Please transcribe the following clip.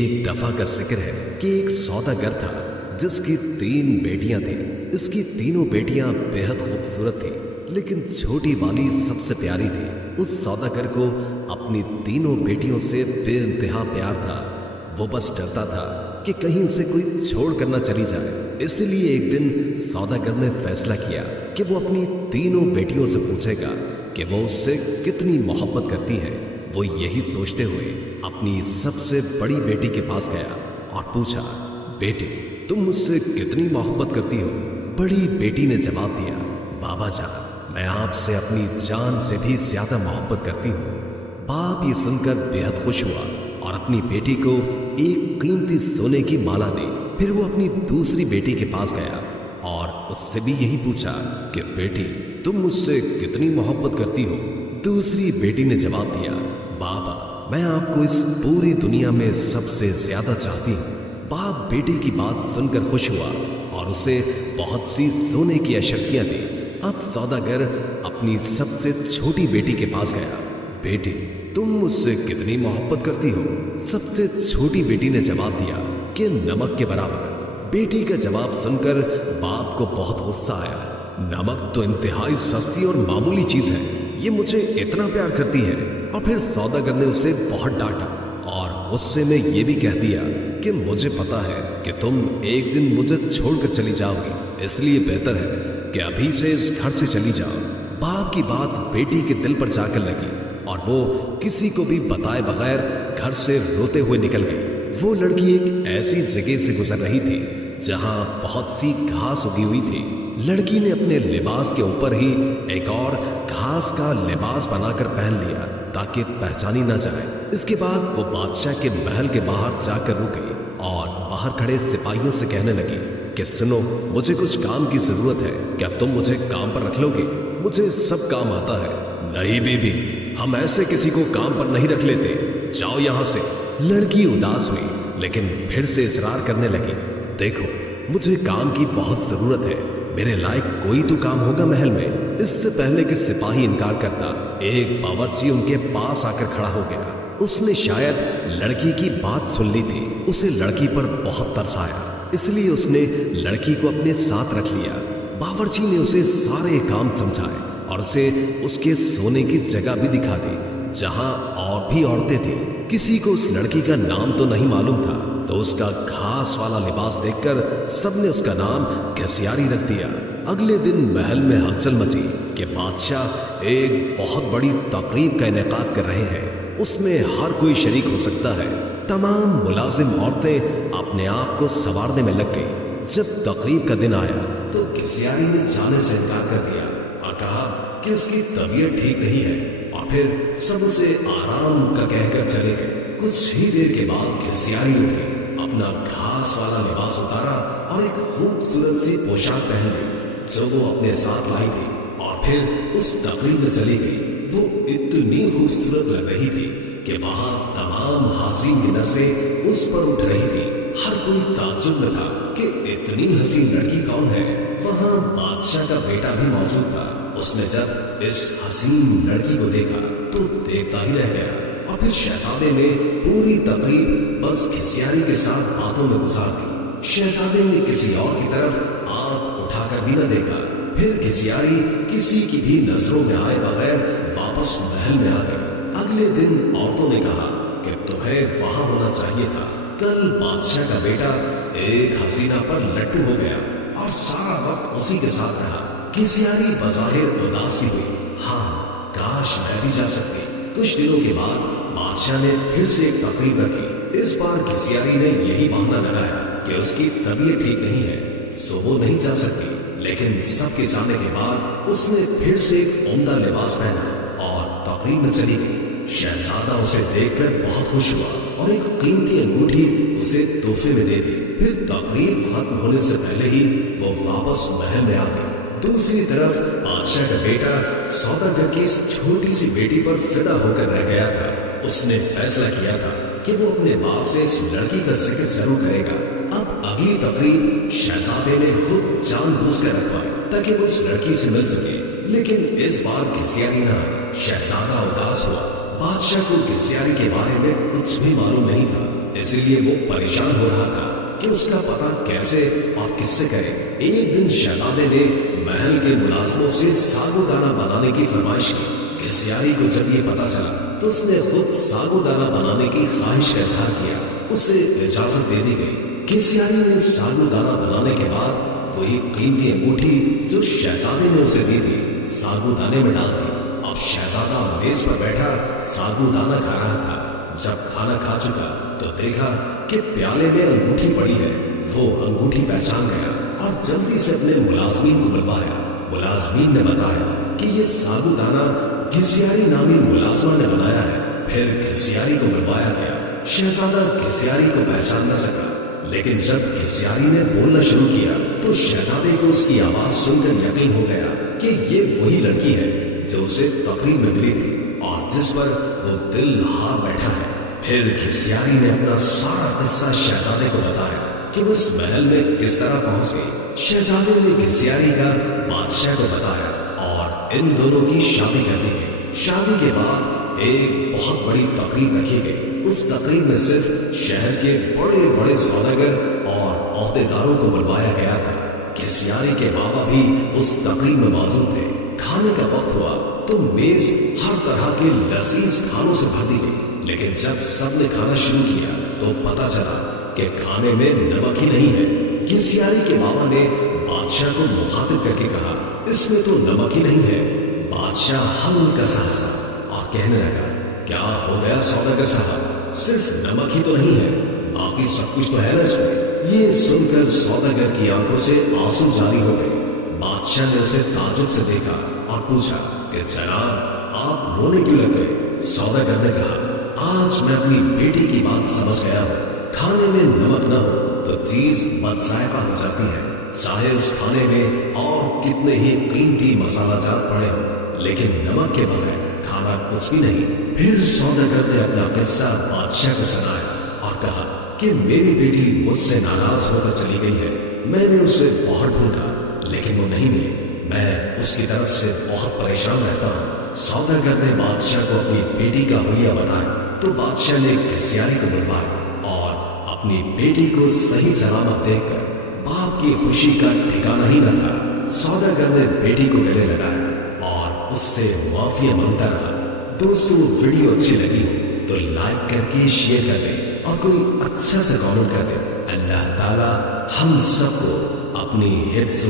एक दफा का जिक्र है कि एक सौदागर था जिसकी 3 बेटियां थी। इसकी तीनों बेटियां बेहद खूबसूरत थी, लेकिन छोटी वाली सबसे प्यारी थी। उस सौदागर को अपनी तीनों बेटियों से बेइंतहा प्यार था। वो बस डरता था कि कहीं उसे कोई छोड़ कर न चली जाए। इसलिए एक दिन सौदागर ने फैसला किया कि वो अपनी तीनों बेटियों से पूछेगा कि वो उससे कितनी मोहब्बत करती है। वो यही सोचते हुए अपनी सबसे बड़ी बेटी के पास गया और पूछा, बेटी तुम मुझसे कितनी मोहब्बत करती हो? बड़ी बेटी ने जवाब दिया, बाबा जान मैं आपसे अपनी जान से भी ज्यादा मोहब्बत करती हूँ। बाप ये सुनकर बेहद खुश हुआ और अपनी बेटी को एक कीमती सोने की माला दी। फिर वो अपनी दूसरी बेटी के पास गया और उससे भी यही पूछा कि बेटी तुम मुझसे कितनी मोहब्बत करती हो? दूसरी बेटी ने जवाब दिया, बाबा मैं आपको इस पूरी दुनिया में सबसे ज्यादा चाहती हूँ। बाप बेटी की बात सुनकर खुश हुआ और उसे बहुत सी सोने की अशर्फियां दी। अब सौदागर अपनी सबसे छोटी बेटी के पास गया, बेटी तुम मुझसे कितनी मोहब्बत करती हो? सबसे छोटी बेटी ने जवाब दिया कि नमक के बराबर। बेटी का जवाब सुनकर बाप को बहुत गुस्सा आया। नमक तो इंतहाई सस्ती और मामूली चीज है, ये मुझे इतना प्यार करती है। और फिर सौदागर ने उसे बहुत डांटा और गुस्से में ये भी कह दिया कि मुझे पता है कि तुम एक दिन मुझे छोड़कर चली जाओगी, इसलिए बेहतर है कि अभी से इस घर से चली जाओ। बाप की बात बेटी के दिल पर जाकर लगी और वो किसी को भी बताए बगैर घर से रोते हुए निकल गई। वो लड़की एक ऐसी जगह से गुजर रही थी जहां बहुत सी घास उगी हुई थी। लड़की ने अपने लिबास के ऊपर ही एक और घास का लिबास बनाकर पहन लिया ताकि पहचानी न जाए। इसके बाद वो बादशाह के महल के बाहर जाकर रुक गई और बाहर खड़े सिपाहियों से कहने लगी कि सुनो, मुझे कुछ काम की जरूरत है, क्या तुम मुझे काम पर रख लोगे? मुझे सब काम आता है। नहीं बीबी, हम ऐसे किसी को काम पर नहीं रख लेते, जाओ यहाँ से। लड़की उदास हुई लेकिन फिर से इसरार करने लगी, देखो मुझे काम की बहुत जरूरत है, मेरे लायक कोई तो काम होगा महल में। इससे पहले कि सिपाही इनकार करता, एक बावर्ची उनके पास आकर खड़ा हो गया। उसने शायद लड़की की बात सुन ली थी। उसे लड़की पर बहुत तरस आया, इसलिए उसने लड़की को अपने साथ रख लिया। बावर्ची ने उसे सारे काम समझाए और उसे उसके सोने की जगह भी दिखा दी जहां और भी औरतें थी। किसी को उस लड़की का नाम तो नहीं मालूम था, तो उसका घास वाला लिबास देखकर सबने उसका नाम घसियारी रख दिया। अगले दिन महल में हलचल मची कि बादशाह एक बहुत बड़ी तकरीब का इनेकाद कर रहे हैं, उसमें हर कोई शरीक हो सकता है। तमाम मुलाजिम औरतें अपने आप को संवारने में लग गई। जब तकरीब का दिन आया तो घसियारी ने जाने से इनकार कर दिया और कहा कि उसकी तबीयत ठीक नहीं है, और फिर सब उसे आराम का कहकर चले गए। कुछ ही देर के बाद घसियारी उठी, अपना घास वाला लिबास उतारा और एक खूबसूरत सी पोशाक पहन ली जो वो अपने साथ लाई थी, और फिर उस तकरीब में चली गई। वो इतनी खूबसूरत लग रही थी कि वहां तमाम हाज़रीन की नजरें उस पर उठ रही थी। हर कोई ताज्जुब में था कि इतनी हसीन लड़की कौन है। वहां बादशाह का बेटा भी मौजूद था। उसने जब इस हसीन लड़की को देखा तो देखता ही रह गया, और फिर शहजादे ने पूरी तकरीब बस घसियारी के साथ बातों में गुजार दी। शहजादे ने किसी और की तरफ आंख उठाकर भी न देखा। फिर घसियारी किसी की भी नजरों में आए बगैर वापस महल में आ गई। अगले दिन औरतों ने कहा कि तुम्हें वहां होना चाहिए था। कल बादशाह का बेटा एक हसीना पर लट्टू हो गया और सारा वक्त उसी के साथ रहा। घसियारी बज़ाहिर उदास हुई, हाँ काश मैं भी जा सकती। कुछ दिनों के बाद बादशाह ने फिर से एक तकरीब रखी। इस बार घसियारी ने यही बहाना लगाया कि उसकी तबीयत ठीक नहीं है, तो वो नहीं जा सकती। लेकिन सबके जाने के बाद उसने फिर से एक उम्दा लिबास पहना और तकरीब में चली गई। शहजादा उसे देखकर बहुत खुश हुआ और एक कीमती अंगूठी उसे तोहफे में दे दी। फिर तकरीब खत्म होने से पहले ही वो वापस महल में आ गई। दूसरी तरफ बादशाह का बेटा सौदागर की इस छोटी सी बेटी पर फिदा होकर रह गया था। उसने फैसला किया था कि वो अपने बाप से इस लड़की का जिक्र जरूर करेगा। अब अगली तकरीब शहजादे ने खुद जानबूझकर रखवाई ताकि वो इस लड़की से मिल सके, लेकिन इस बार घसियारी न आई। शहजादा उदास हुआ। बादशाह को घसियारी के बारे में कुछ भी मालूम नहीं था, इसी लिए वो परेशान हो रहा था कि उसका पता कैसे और किससे करे। एक दिन शहजादे ने महल के मुलाजमों से साबूदाना बनाने की फरमाइश की। घिसियारी को जब ये पता चला तो उसने खुद साबूदाना बनाने की ख्वाहिश का इजहार किया। उसे इजाजत दे दी गई। घिसियारी ने साबूदाना बनाने के बाद वही कीमती अंगूठी जो शहजादे ने उसे दी थी साबूदाने में डाल दी। अब शहजादा मेज पर बैठा साबूदाना खा रहा था। जब खाना खा चुका तो देखा कि प्याले में अंगूठी पड़ी है। वो अंगूठी पहचान गया और जल्दी से अपने मुलाजमीन को बुलवाया। मुलाजमीन ने बताया कि ये साबूदाना घिसियारी नामी मुलाजमा ने बनाया है। फिर घिसियारी को बुलवाया गया। शहजादा घिसियारी को पहचान न सका, लेकिन जब घिसियारी ने बोलना शुरू किया तो शहजादे को उसकी आवाज सुनकर यकीन हो गया कि ये वही लड़की है जो उसे तकरीब में मिली थी और जिस पर वो दिल हार बैठा है। फिर घिसियारी ने अपना सारा किस्सा शहजादे को बताया कि वो उस महल में किस तरह पहुंच गई। शहजादे ने घिसियारी का बादशाह को बताया और इन दोनों की शादी कर दी गई। शादी के बाद एक बहुत बड़ी तकरीब रखी गई। उस तकरीब में सिर्फ शहर के बड़े बड़े सौदागर और ओहदेदारों को बुलवाया गया था। घिसियारी के बाबा भी उस तकरीब में मौजूद थे। खाने का वक्त हुआ तो मेज हर तरह के लजीज खानों से भर दी गई। लेकिन जब सबने खाना शुरू किया तो पता चला कि खाने में नमक ही नहीं है। घिसियारी के बाबा ने बादशाह को मुखातिब करके कहा, इसमें तो नमक ही नहीं है। बादशाह हल्का सा हंसा और कहने लगा, क्या हो गया सौदागर साहब, सिर्फ नमक ही तो नहीं है, बाकी सब कुछ तो है ना इसमें। ये सुनकर सौदागर की आंखों से आंसू जारी हो गए। बादशाह ने उसे ताजुब से देखा और पूछा कि जनाब आप रोने क्यों लग गए। सौदागर ने कहा, आज मैं अपनी बेटी की बात समझ गया हूँ। खाने में नमक न हो तो चीज बदजायका हो जाती है, चाहे उस खाने में और कितने ही कीमती मसाला जात पड़े हो, लेकिन नमक के बगैर खाना कुछ भी नहीं। फिर सौदागर ने अपना किस्सा बादशाह को सुनाया और कहा कि मेरी बेटी मुझसे नाराज होकर चली गई है। मैंने उसे बहुत ढूंढा लेकिन वो नहीं मिली। मैं उसकी तरफ से बहुत परेशान रहता हूँ। सौदागर ने बादशाह को अपनी बेटी का हुलिया बताया तो बादशाह ने घिसियारी को बुलवाया और अपनी बेटी को सही सलामत देखकर बाप की खुशी का ठिकाना ही न था। सौदागर ने बेटी को गले लगाया और उससे माफी मांगता रहा। दोस्तों वीडियो अच्छी लगी तो लाइक करके शेयर कर दें और कोई अच्छा सा कमेंट कर दें। अल्लाह ताला हम सबको अपनी हिफ्ज़